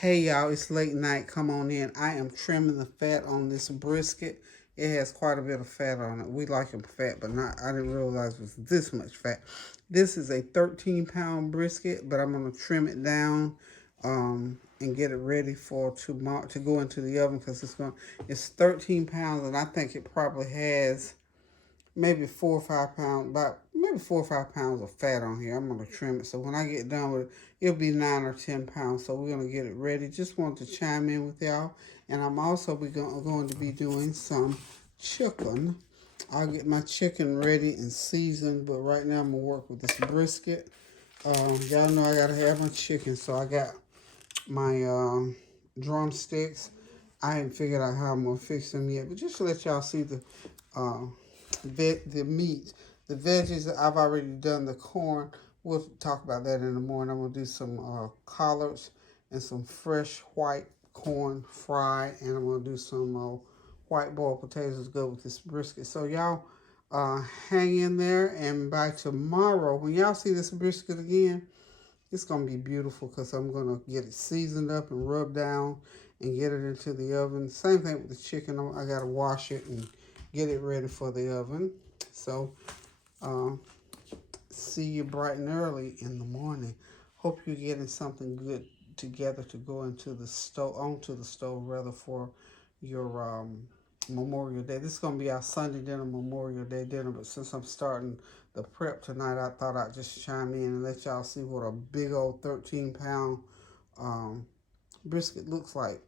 Hey y'all, it's late night. Come on in. I am trimming the fat on this brisket. It has quite a bit of fat on it. We like them fat, but not. I didn't realize it was this much fat. This is a 13-pound brisket, but I'm gonna trim it down and get it ready for tomorrow to go into the oven because it's 13 pounds, and I think it probably has maybe 4 or 5 pounds, about maybe 4 or 5 pounds of fat on here. I'm gonna trim it, so when I get done with it, it'll be 9 or 10 pounds. So we're gonna get it ready. Just wanted to chime in with y'all, and I'm also going to be doing some chicken. I'll get my chicken ready and seasoned, but right now I'm gonna work with this brisket. Y'all know I gotta have my chicken, so I got my drumsticks. I haven't figured out how I'm gonna fix them yet, but just to let y'all see uh, the meat, the veggies. I've already done the corn. We'll talk about that in the morning. I'm gonna do some collards and some fresh white corn fried, and I'm gonna do some white boiled potatoes go with this brisket. So y'all hang in there, and by tomorrow, when y'all see this brisket again, it's gonna be beautiful because I'm gonna get it seasoned up and rubbed down and get it into the oven. Same thing with the chicken. I gotta wash it and get it ready for the oven. So see you bright and early in the morning. Hope you're getting something good together to go into the stove, onto the stove rather, for your Memorial Day. This is gonna be our Sunday dinner, Memorial Day dinner, but since I'm starting the prep tonight, I thought I'd just chime in and let y'all see what a big old 13-pound brisket looks like.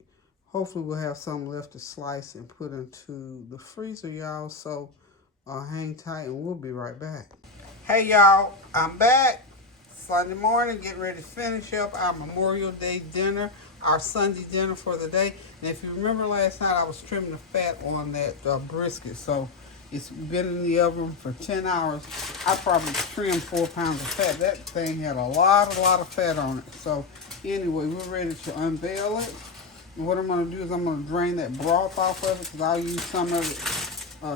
Hopefully we'll have some left to slice and put into the freezer, y'all. So hang tight and we'll be right back. Hey y'all, I'm back. Sunday morning, getting ready to finish up our Memorial Day dinner, our Sunday dinner for the day. And if you remember last night, I was trimming the fat on that brisket. So it's been in the oven for 10 hours. I probably trimmed 4 pounds of fat. That thing had a lot of fat on it. So anyway, we're ready to unveil it. And what I'm going to do is I'm going to drain that broth off of it because I'll use some of it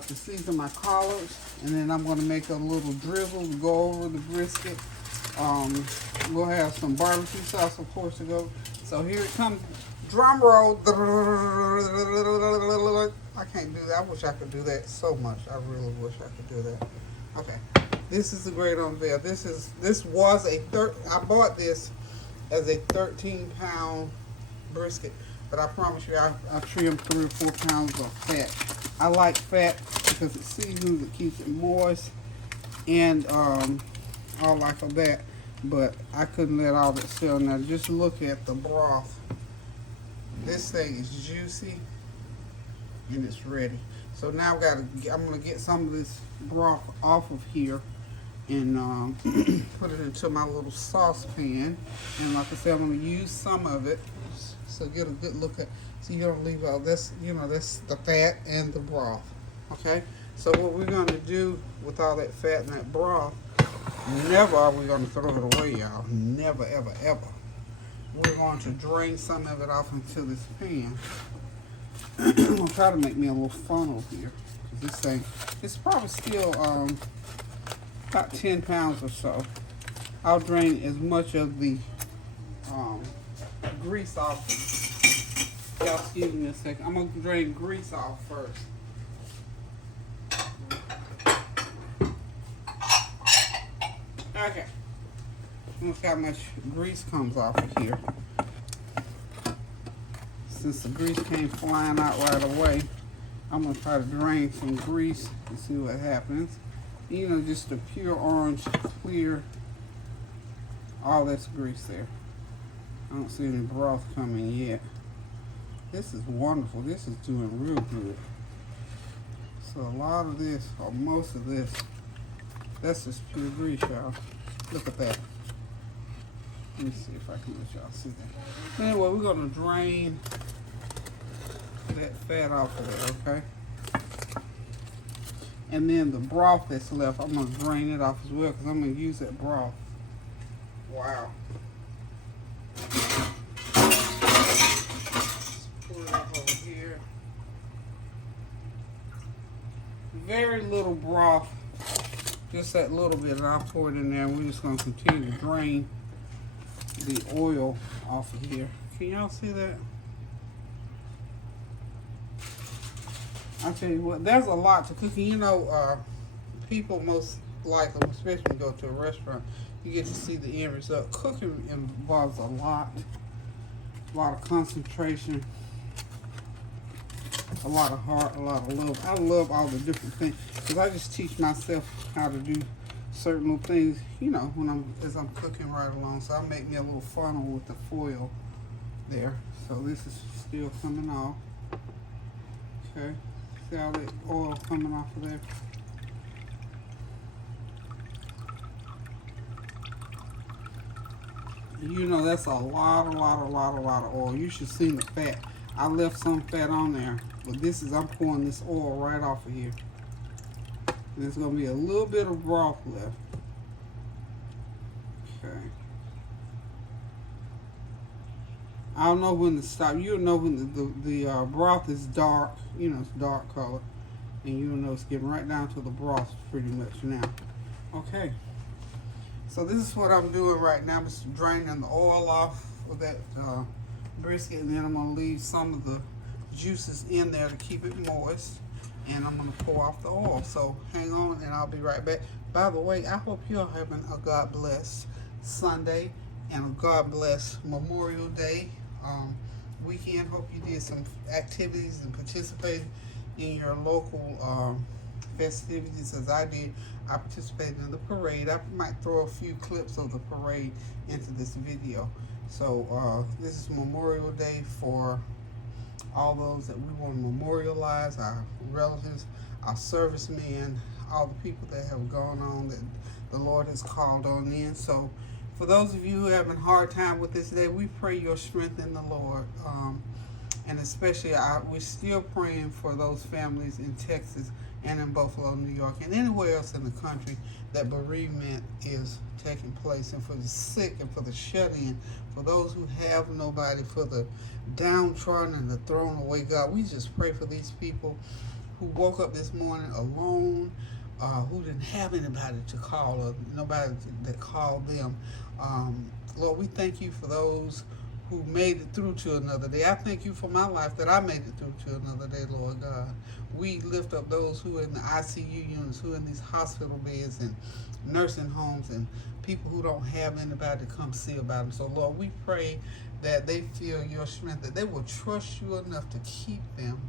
to season my collards. And then I'm going to make a little drizzle to go over the brisket. We'll have some barbecue sauce, of course, to go. So here it comes. Drum roll. I can't do that. I wish I could do that so much. I really wish I could do that. Okay. This is the great unveil. This was I bought this as a 13-pound brisket, but I promise you I trimmed 3 or 4 pounds of fat. I like fat because it seasons, it keeps it moist, and all like of that. But I couldn't let all that sit. Now just look at the broth. This thing is juicy and it's ready. So now I'm gonna get some of this broth off of here and put it into my little saucepan. And like I said, I'm gonna use some of it so get a good look at. So you don't leave all this. That's the fat and the broth. Okay. So what we're gonna do with all that fat and that broth? Never are we going to throw it away, y'all. Never, ever, ever. We're going to drain some of it off into this pan. I'm going to try to make me a little funnel here. This thing, it's probably still about 10 pounds or so. I'll drain as much of the grease off. Y'all excuse me a second. I'm going to drain grease off first. Okay, look how much grease comes off of here. Since the grease came flying out right away, I'm going to try to drain some grease and see what happens. Just the pure orange, clear, all this grease there. I don't see any broth coming yet. This is wonderful. This is doing real good. So a lot of this, or most of this, that's just pure grease, y'all. Look at that. Let me see if I can let y'all see that. Anyway, we're going to drain that fat off of there, okay? And then the broth that's left, I'm going to drain it off as well because I'm going to use that broth. Wow. Let's pour it up over here. Very little broth. Just that little bit, and I'll pour it in there, and we're just going to continue to drain the oil off of here. Can y'all see that? I tell you what, there's a lot to cooking. You know, people most likely, especially when you go to a restaurant, you get to see the end result. Cooking involves a lot of concentration, a lot of heart, a lot of love. I love all the different things because I just teach myself how to do certain little things, you know, as I'm cooking right along. So I make me a little funnel with the foil there. So this is still coming off. Okay, see all that oil coming off of there. You know, that's a lot of oil. You should see the fat. I left some fat on there, but this is, I'm pouring this oil right off of here. And there's going to be a little bit of broth left. Okay. I don't know when to stop. You'll know when the broth is dark, you know, it's dark color. And you'll know it's getting right down to the broth pretty much now. Okay. So this is what I'm doing right now. I'm just draining the oil off of that brisket, and then I'm going to leave some of the juices in there to keep it moist. And I'm going to pour off the oil. So hang on and I'll be right back. By the way, I hope you're having a God bless Sunday and a God bless Memorial Day weekend. Hope you did some activities and participated in your local festivities as I did. I participated in the parade. I might throw a few clips of the parade into this video. So this is Memorial Day for all those that we want to memorialize, our relatives, our servicemen, all the people that have gone on that the Lord has called on in. So for those of you who are having a hard time with this day, we pray your strength in the Lord. And especially, we're still praying for those families in Texas and in Buffalo, New York, and anywhere else in the country that bereavement is taking place, and for the sick and for the shut-in, for those who have nobody, for the downtrodden and the thrown away. God, we just pray for these people who woke up this morning alone, who didn't have anybody to call or nobody that called them. Lord, we thank you for those who made it through to another day. I thank you for my life that I made it through to another day, Lord God. We lift up those who are in the ICU units, who are in these hospital beds and nursing homes, and people who don't have anybody to come see about them. So, Lord, we pray that they feel your strength, that they will trust you enough to keep them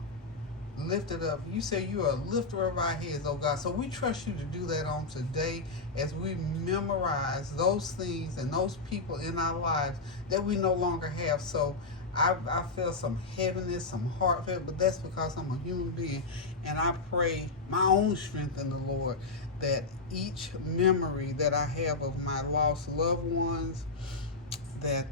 lifted up. You say you are a lifter of our heads, oh God. So we trust you to do that on today as we memorize those things and those people in our lives that we no longer have. So I feel some heaviness, some heartfelt, but that's because I'm a human being, and I pray my own strength in the Lord, that each memory that I have of my lost loved ones, that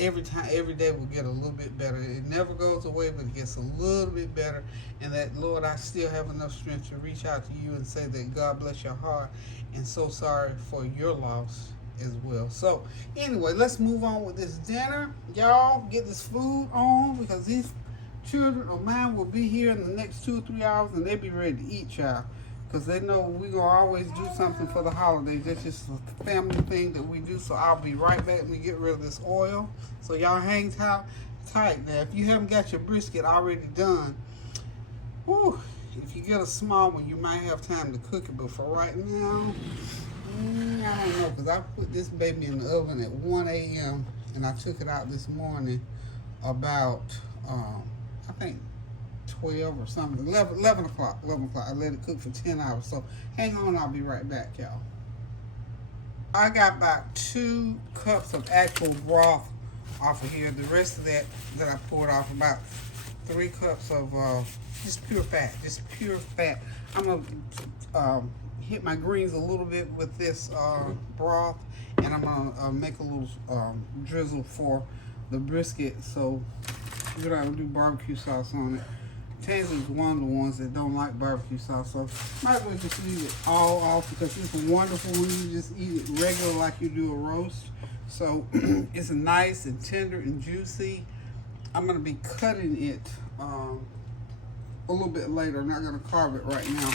every day will get a little bit better. It never goes away, but it gets a little bit better. And that, Lord, I still have enough strength to reach out to you and say that God bless your heart, and so sorry for your loss as well. So anyway, let's move on with this dinner. Y'all get this food on, because these children of mine will be here in the next 2 or 3 hours, and they'll be ready to eat, y'all. Because they know we're going to always do something for the holidays. That's just a family thing that we do. So I'll be right back when we get rid of this oil. So y'all hang tight. Now, if you haven't got your brisket already done, whew, if you get a small one, you might have time to cook it. But for right now, I don't know. Because I put this baby in the oven at 1 a.m. and I took it out this morning about, I think, 12 or something, 11 o'clock. I let it cook for 10 hours. So hang on, I'll be right back, y'all. I got about 2 cups of actual broth off of here. The rest of that I poured off, about 3 cups of just pure fat. I'm gonna hit my greens a little bit with this broth, and I'm gonna make a little drizzle for the brisket. So we're gonna do barbecue sauce on it. Tansley's one of the ones that don't like barbecue sauce, so might as well just leave it all off, because it's wonderful when you just eat it regular like you do a roast. So it's nice and tender and juicy. I'm going to be cutting it a little bit later. I'm not going to carve it right now,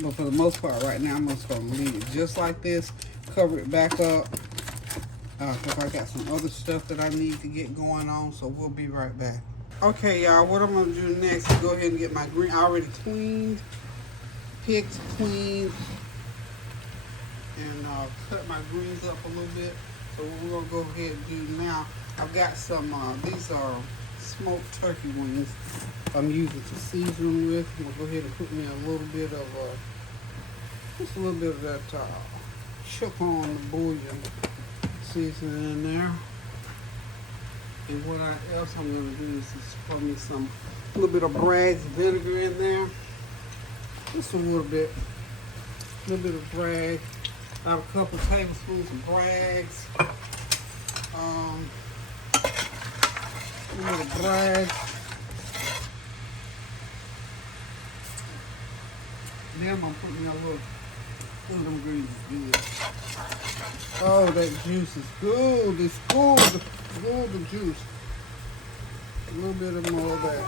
but for the most part right now I'm just going to leave it just like this, cover it back up, Because I got some other stuff that I need to get going on, so we'll be right back. Okay, y'all, what I'm going to do next is go ahead and get my green. I already picked, cleaned, and cut my greens up a little bit. So what we're going to go ahead and do now, I've got some, these are smoked turkey wings I'm using to season them with. I'm going to go ahead and put me a little bit of, just a little bit of that chook on the bouillon seasoning in there. And what else I'm going to do is just pour me a little bit of Bragg's vinegar in there. Just a little bit of Bragg. About a couple tablespoons of Bragg's. A little Bragg. Then I'm going to put in a little of them greens is good. Oh, that juice is good. It's good. Good, the juice. A little bit of more of that.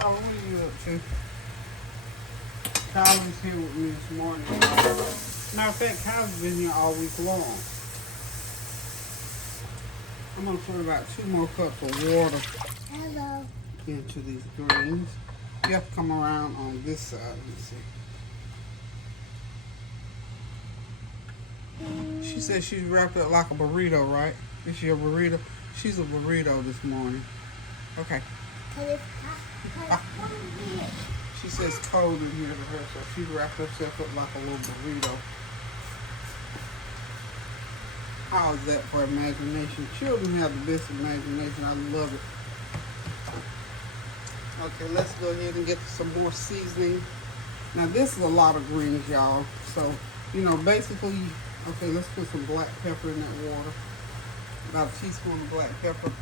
Oh, what are you up to? Kyle's here with me this morning. Matter of fact, Kyle's been here all week long. I'm going to put about 2 more cups of water into these greens. You have to come around on this side. Let me see. She said she's wrapped up like a burrito, right? Is she a burrito? She's a burrito this morning. Okay. She says cold in here to her, so she wrapped herself up like a little burrito. How is that for imagination? Children have the best imagination. I love it. Okay, let's go ahead and get some more seasoning. Now this is a lot of greens, y'all. So, you know, basically, okay, let's put some black pepper in that water. About a teaspoon of black pepper.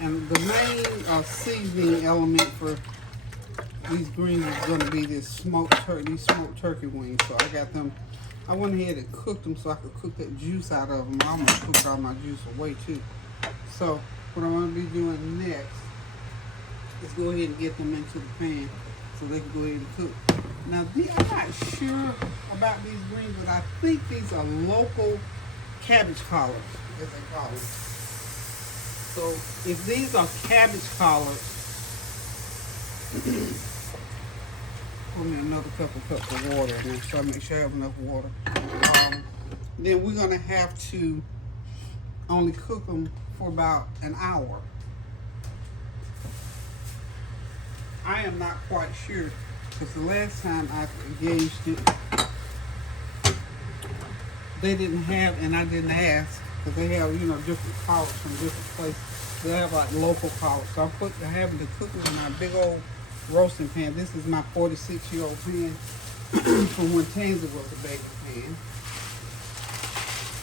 And the main seasoning element for these greens is going to be these smoked turkey wings. So I got them. I went ahead and cooked them so I could cook that juice out of them. I almost cooked all my juice away too. So what I'm going to be doing next is go ahead and get them into the pan so they can go ahead and cook. Now, I'm not sure about these greens, but I think these are local cabbage collards, as they call them. So, if these are cabbage collards, pour me another couple cups of water in there so I make sure I have enough water. Then we're going to have to only cook them for about an hour. I am not quite sure because the last time I gauged it, they didn't have, and I didn't ask, because they have, you know, different collards from different places. They have like local collards. So I'm having to cook it in my big old roasting pan. This is my 46-year-old pan from when Tansy was a baby pan.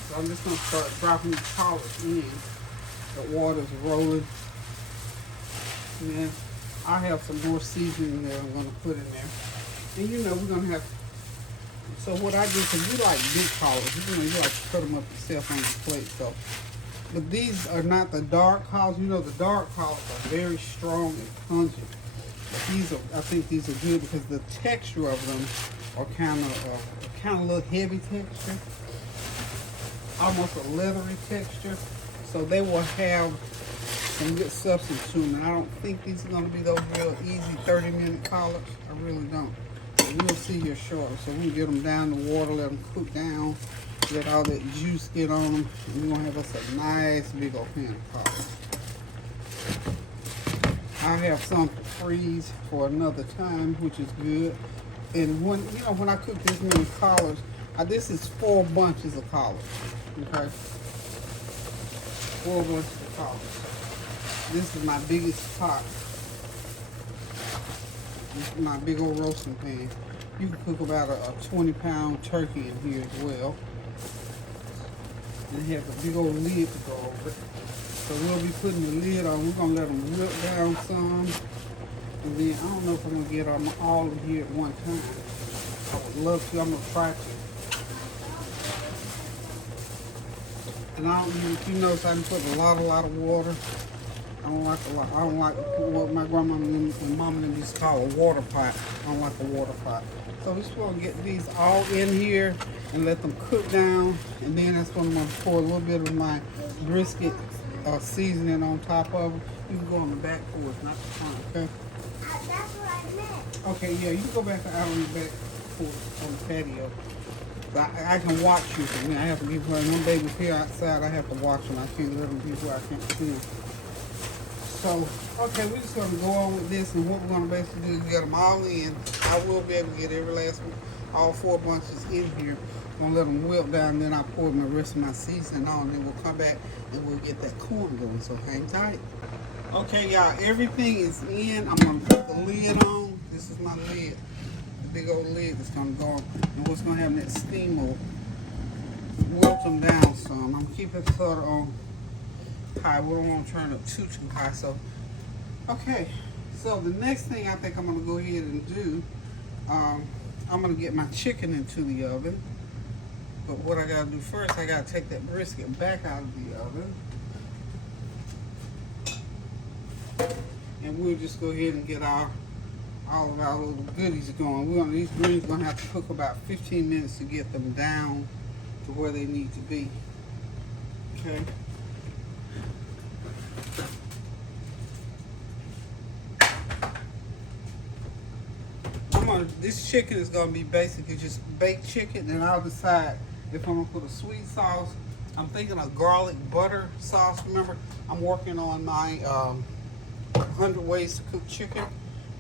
So I'm just going to start dropping these collards in. The water's rolling. And then I have some more seasoning that I'm going to put in there. And you know, we're going to have, so what I do, because you like big collards, you know, you like to cut them up yourself on your plate. So, but these are not the dark collards. You know, the dark collards are very strong and pungent. But these are, I think these are good because the texture of them are kind of a little heavy texture. Almost a leathery texture. So they will have some good substance to them. And I don't think these are going to be those real easy 30-minute collards. I really don't. But we'll see here shortly. So we can get them down in the water, let them cook down, let all that juice get on them. And we're going to have us a nice big old pan of collards. I have some to freeze for another time, which is good. And when, you know, when I cook this many collards, this is 4 bunches of collards. Okay? 4 bunches of collards. This is my biggest pot. This is my big old roasting pan. You can cook about a 20-pound turkey in here as well. And it has a big old lid to go over it. So we'll be putting the lid on. We're going to let them wilt down some. And then I don't know if we're going to get them all in here at one time. I would love to. I'm going to try to. And I don't use, you notice I can put a lot of water. I don't like what my grandma and mom and them used to call a water pot. I don't like a water pot. So we're just going to get these all in here and let them cook down. And then that's when I'm going to pour a little bit of my brisket seasoning on top of them. You can go on the back porch, not the front, okay? That's what I meant. Okay, yeah, you can go back out on the back porch on the patio. I can watch you. I mean, I have to be when one baby's here outside, I have to watch them. I can't let them be where I can't see them. So, okay, we're just going to go on with this, and what we're going to basically do is get them all in. I will be able to get every last one, all 4 bunches in here. I'm going to let them wilt down, and then I'll pour the rest of my seasoning on, and then we'll come back and we'll get that corn going, so hang tight. Okay, y'all, everything is in. I'm going to put the lid on. This is my lid, the big old lid that's going to go on. And what's going to happen, that steam will wilt them down some. I'm going to keep it sort of on high. We don't want to turn it too high. So, okay. So the next thing I think I'm going to go ahead and do, I'm going to get my chicken into the oven. But what I got to do first, I got to take that brisket back out of the oven. And we'll just go ahead and get all of our little goodies going. These greens are going to have to cook about 15 minutes to get them down to where they need to be. Okay. This chicken is going to be basically just baked chicken, and I'll decide if I'm going to put a sweet sauce. I'm thinking a garlic butter sauce. Remember, I'm working on my 100 ways to cook chicken,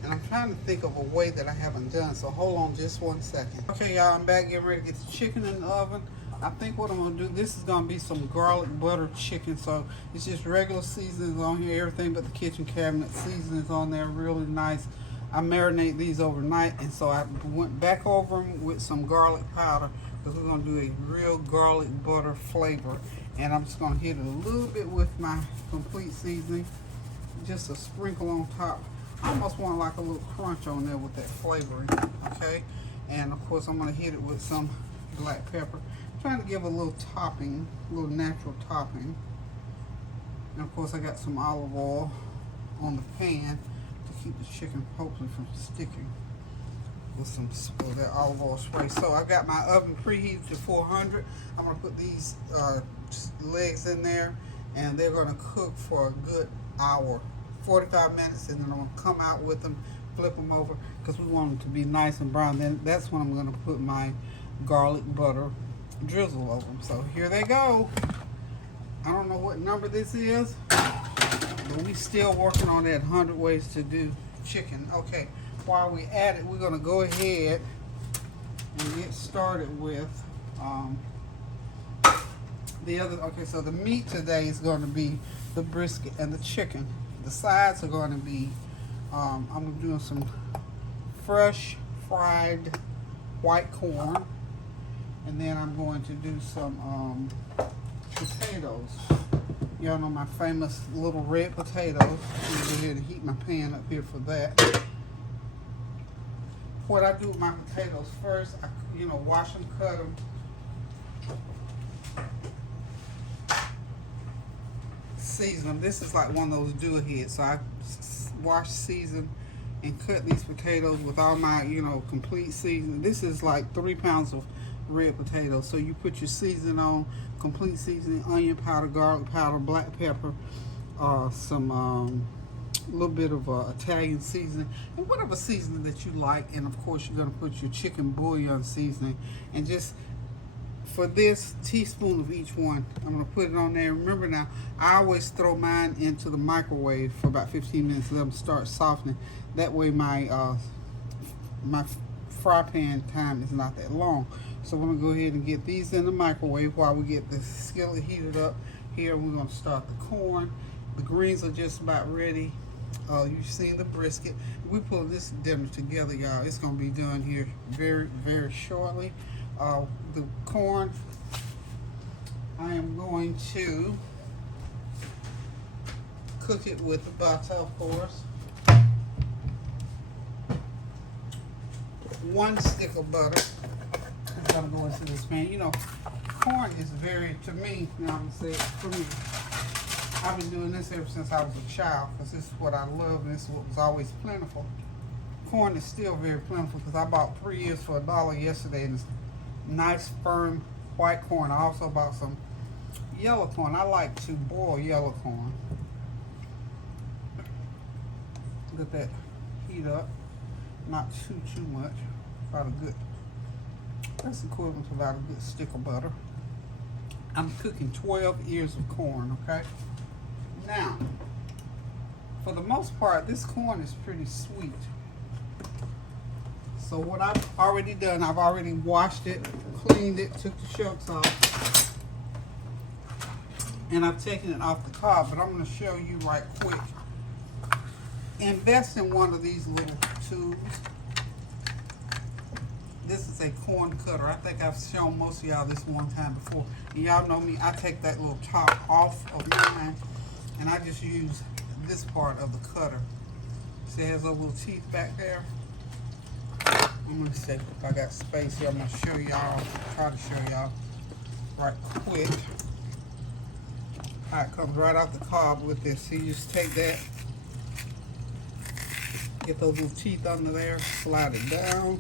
and I'm trying to think of a way that I haven't done, so hold on just 1 second. Okay, y'all, I'm back getting ready to get the chicken in the oven. I think what I'm going to do, this is going to be some garlic butter chicken, so it's just regular seasonings on here, everything but the kitchen cabinet seasonings on there, really nice. I marinate these overnight, and so I went back over them with some garlic powder because we're going to do a real garlic butter flavor. And I'm just going to hit it a little bit with my complete seasoning, just a sprinkle on top. I almost want like a little crunch on there with that flavoring, okay? And of course I'm going to hit it with some black pepper. I'm trying to give a little topping, a little natural topping. And of course I got some olive oil on the pan to keep the chicken hopefully from sticking with some of that olive oil spray. So I got my oven preheated to 400. I'm going to put these legs in there, and they're going to cook for a good hour, 45 minutes, and then I'm going to come out with them, flip them over, because we want them to be nice and brown. Then that's when I'm going to put my garlic butter drizzle over them. So here they go. I don't know what number this is, but we still working on that 100 ways to do chicken. Okay, while we at it, we're going to go ahead and get started with the other. Okay, so the meat today is going to be the brisket and the chicken. The sides are going to be, I'm doing some fresh fried white corn, and then I'm going to do some potatoes. Y'all know my famous little red potatoes. I'm going to go ahead and heat my pan up here for that. What I do with my potatoes first, I wash them, cut them, season them. This is like one of those do-ahead. So I wash, season, and cut these potatoes with all my, complete seasoning. This is like 3 pounds of red potatoes. So you put your seasoning on, complete seasoning, onion powder, garlic powder, black pepper, some little bit of Italian seasoning, and whatever seasoning that you like. And of course you're going to put your chicken bouillon seasoning, and just for this teaspoon of each one, I'm going to put it on there. Remember now, I always throw mine into the microwave for about 15 minutes, let them start softening. That way my my fry pan time is not that long. So we're going to go ahead and get these in the microwave while we get the skillet heated up here. We're going to start the corn. The greens are just about ready. You've seen the brisket. We put this dinner together, y'all. It's going to be done here very, very shortly. The corn, I am going to cook it with the butter, of course. 1 stick of butter is going to go into this pan. Corn is very, to me, I'm going to say it for me, I've been doing this ever since I was a child, because this is what I love, and this is what was always plentiful. corn is still very plentiful because I bought 3 ears for $1 yesterday, and it's nice firm white corn. I also bought some yellow corn. I like to boil yellow corn. Let that heat up, not too much. About a good, that's equivalent to about a good stick of butter. I'm cooking 12 ears of corn, okay? Now, for the most part, this corn is pretty sweet. So what I've already done, I've already washed it, cleaned it, took the shucks off, and I've taken it off the cob, but I'm going to show you right quick. Invest in one of these little tools. This is a corn cutter. I think I've shown most of y'all this one time before. And y'all know me, I take that little top off of mine, and I just use this part of the cutter. See, it has those little teeth back there. I'm gonna see if I got space here. I'm gonna show y'all, try to show y'all right quick how it comes right off the cob with this. So you just take that, get those little teeth under there, slide it down,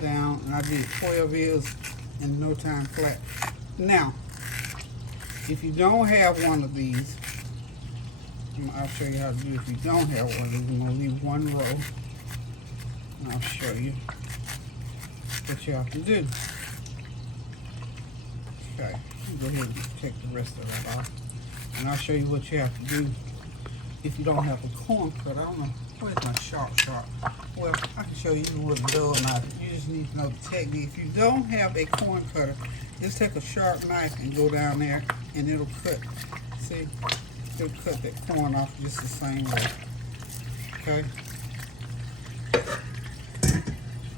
and I did 12 ears in no time flat. Now, if you don't have one of these, I'll show you how to do it. If you don't have one of these, I'm gonna leave one row, and I'll show you what you have to do. Okay, go ahead and take the rest of that off, and I'll show you what you have to do if you don't have a corn cutter. I don't know, where's my sharp? Well, I can show you with a dull knife. You just need to know the technique. If you don't have a corn cutter, just take a sharp knife and go down there, and it'll cut. See, it'll cut that corn off just the same way. Okay.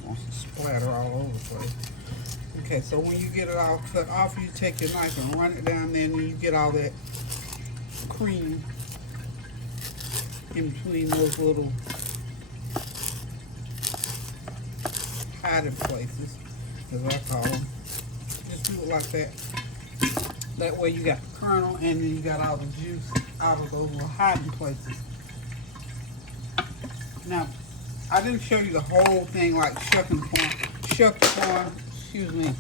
Wants to splatter all over the place. Okay, so when you get it all cut off, you take your knife and run it down there, and then you get all that cream in between those little hiding places, as I call them. Just do it like that. That way you got the kernel, and then you got all the juice out of those little hiding places. Now, I didn't show you the whole thing like shucking corn. Shuck the corn, excuse me.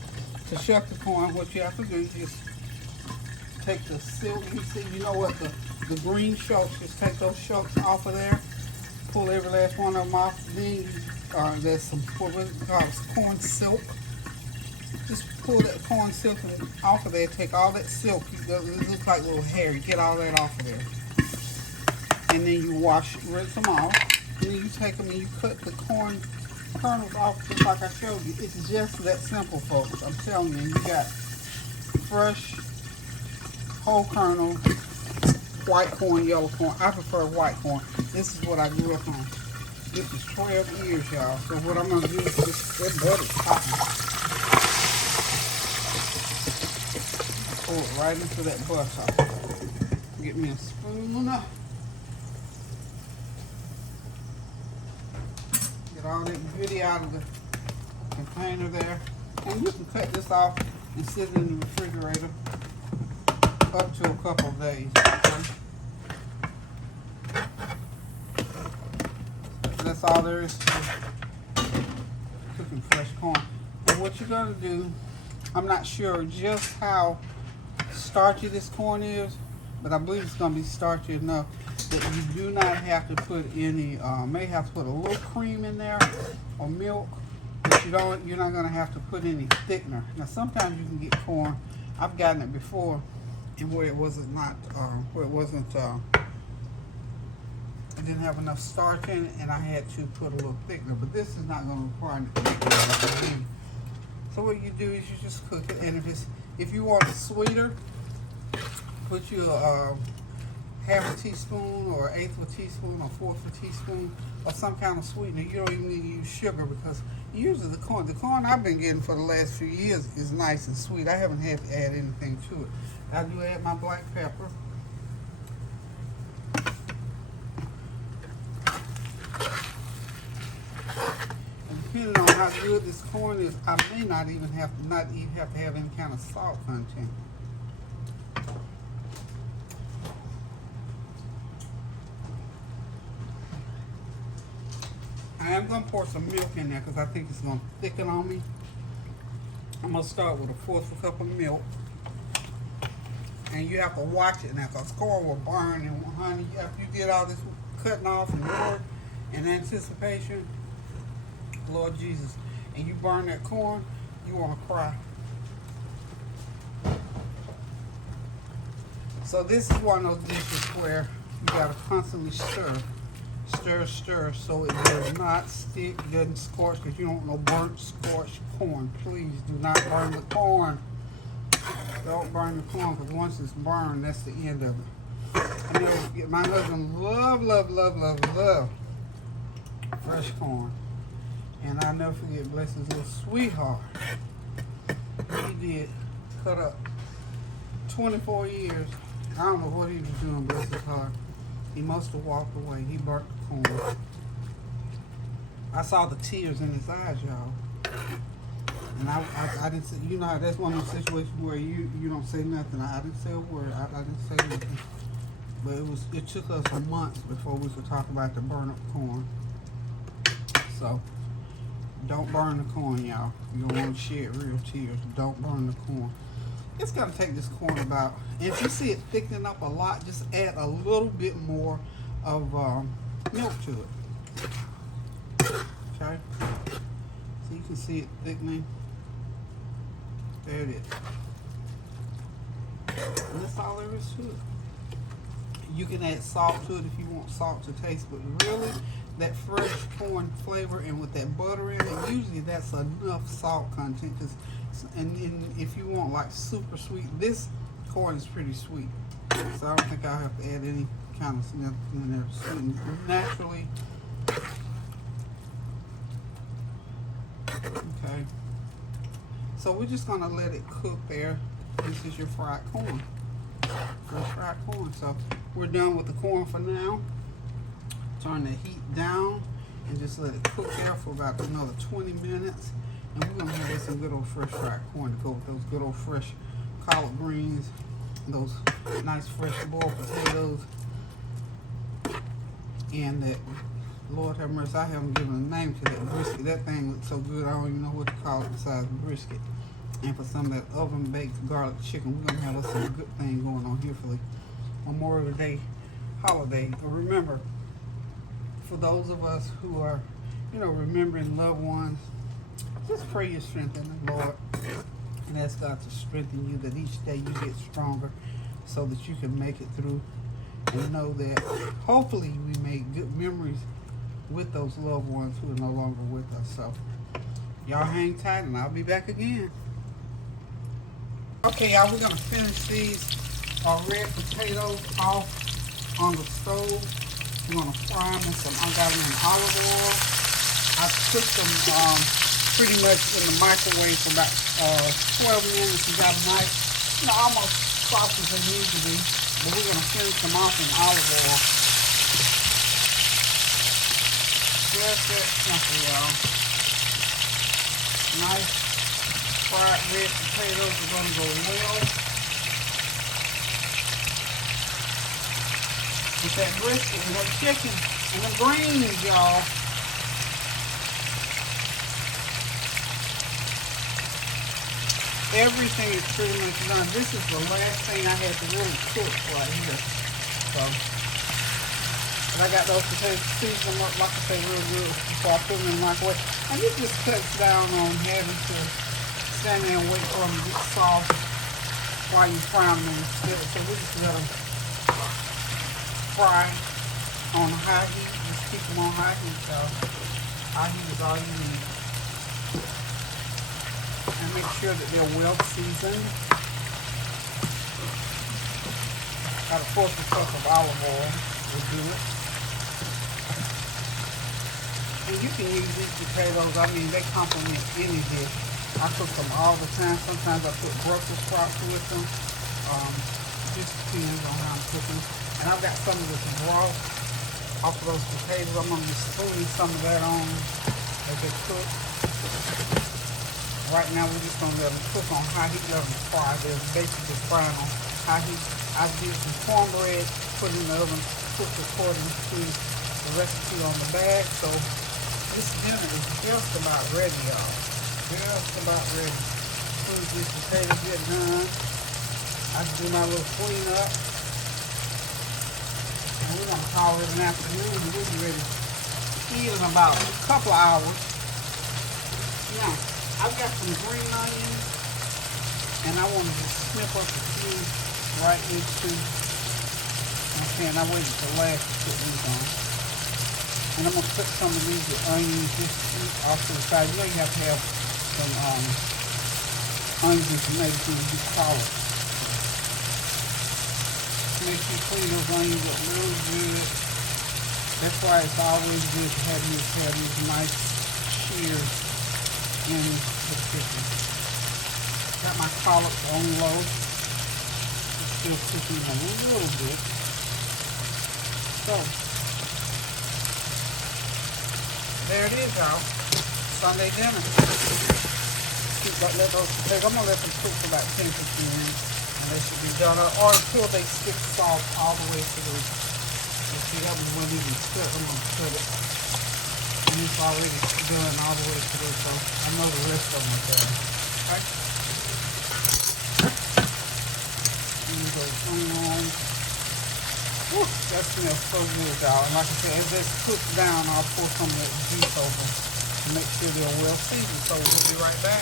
To shuck the corn, what you have to do is just take the silk. You see, you know what, the green shucks, just take those shucks off of there. Pull every last one of them off. Then there's some, what is it called, corn silk. Just pull that corn silk off of there. Take all that silk. It looks like little hair. You get all that off of there. And then you rinse them off. And then you take them and you cut the corn kernels off just like I showed you. It's just that simple, folks. I'm telling you. You got fresh, whole kernel, white corn, yellow corn. I prefer white corn. This is what I grew up on. This is 12 years, y'all. So what I'm going to do is just, that butter's popping. Pour it right into that butter. Get me a spoon. Get all that goodie out of the container there. And you can cut this off and sit it in the refrigerator up to a couple of days. Okay? That's all there is to cooking fresh corn. And what you're going to do, I'm not sure just how starchy this corn is, but I believe it's going to be starchy enough that you do not have to put any, may have to put a little cream in there or milk, but you're not going to have to put any thickener. Now sometimes you can get corn, I've gotten it before, and where it wasn't it didn't have enough starch in it, and I had to put a little thickener, but this is not going to require any thickener. So what you do is you just cook it, and if you want it sweeter, put you a half a teaspoon or an eighth of a teaspoon or fourth of a teaspoon or some kind of sweetener. You don't even need to use sugar, because usually the corn I've been getting for the last few years is nice and sweet. I haven't had to add anything to it. I do add my black pepper. And depending on how good this corn is, I may not even have to have any kind of salt content. I am I'm going to pour some milk in there because I think it's going to thicken on me. I'm going to start with a fourth of a cup of milk. And you have to watch it now because corn will burn. And honey, after you get all this cutting off and work and anticipation, Lord Jesus, and you burn that corn, you want to cry. So this is one of those dishes where you got to constantly stir. Stir, so it does not stick, doesn't scorch, because you don't know burnt, scorched corn. Please do not burn the corn. Don't burn the corn, because once it's burned, that's the end of it. I never forget, my husband love fresh corn. And I'll never forget, bless his little sweetheart. He did cut up 24 years. I don't know what he was doing, bless his heart. He must have walked away. He burnt the corn. I saw the tears in his eyes, y'all. And I didn't say, you know how that's one of those situations where you don't say nothing. I didn't say a word. I didn't say nothing. But it took us months before we could talk about the burn up corn. So don't burn the corn, y'all. You don't want to shed real tears. Don't burn the corn. It's gonna take this corn about, if you see it thickening up a lot, just add a little bit more of milk to it. Okay, so you can see it thickening. There it is. And that's all there is to it. You can add salt to it if you want salt to taste, but really that fresh corn flavor and with that butter in it, usually that's enough salt content. And if you want like super sweet, this corn is pretty sweet. So I don't think I'll have to add any kind of something in there to sweeten it naturally. Okay. So we're just gonna let it cook there. This is your fried corn. Fresh fried corn. So we're done with the corn for now. Turn the heat down and just let it cook there for about another 20 minutes. And we're gonna have some good old fresh fried corn to go with those good old fresh collard greens, those nice fresh boiled potatoes, and that, Lord have mercy, I haven't given a name to that brisket. That thing looks so good, I don't even know what to call it besides brisket. And for some of that oven baked garlic chicken, we're gonna have us some good thing going on here for the Memorial Day holiday. But remember, for those of us who are, remembering loved ones, just pray your strength in the Lord and ask God to strengthen you, that each day you get stronger so that you can make it through, and know that hopefully we make good memories with those loved ones who are no longer with us. So y'all hang tight and I'll be back again. Okay, y'all, we're gonna finish these red potatoes off on the stove. We're gonna fry them in some, I got them in olive oil. I put them pretty much in the microwave for about 12 minutes. You got them nice, almost soft as they need to be. But we're gonna finish them off in olive oil. Just that simple, y'all. Nice fried red potatoes are gonna go well with that brisket and that chicken and the greens, y'all. Everything is pretty much done. This is the last thing I had to really cook right here. So, and I got those potatoes, seasoned them up, like I say, real good before I put them in the microwave. And it just cuts down on having to stand there and wait for them to get soft while you fry them instead. So we just let them fry on high heat. Just keep them on high heat. So high heat is all you need. And make sure that they're well seasoned. About a fourth of a cup of olive oil will do it. And you can use these potatoes, they complement any dish. I cook them all the time. Sometimes I put Brussels sprouts with them. Just depends on how I'm cooking. And I've got some of this broth off of those potatoes. I'm going to be squeeze some of that on as they cook. Right now, we're just going to let them cook on high heat, let them fry. They're basically frying on high heat. I did some cornbread, put in the oven, cooked according to the recipe on the bag. So This dinner is just about ready, y'all. Just about ready. As soon as these potatoes get done, I can do my little cleanup. And we're gonna call it an afternoon. We'll be ready to eat in about a couple of hours. Now, I've got some green onions, and I want to just snip up a few right into. Okay, and I waited till last to put these on. And I'm gonna put some of these onions just off to the side. You know you have to have some onions and tomatoes when you do collard. Make sure you clean those onions up real good. That's why it's always good to have these nice shears in the kitchen. Got my collards on low. Still cooking a little bit. So there it is, y'all. Sunday dinner. Let those potatoes. I'm gonna let them cook for about 10-15 minutes, and they should be done, or until they stick salt all the way through. You see, that one wasn't even cut. I'm gonna cut it, and it's already done all the way through. So I know the rest of them are done. Right? And those onions. Woo, that smells so good, y'all. And like I said, as this cooks down, I'll pour some of that juice over to make sure they're well seasoned. So we'll be right back.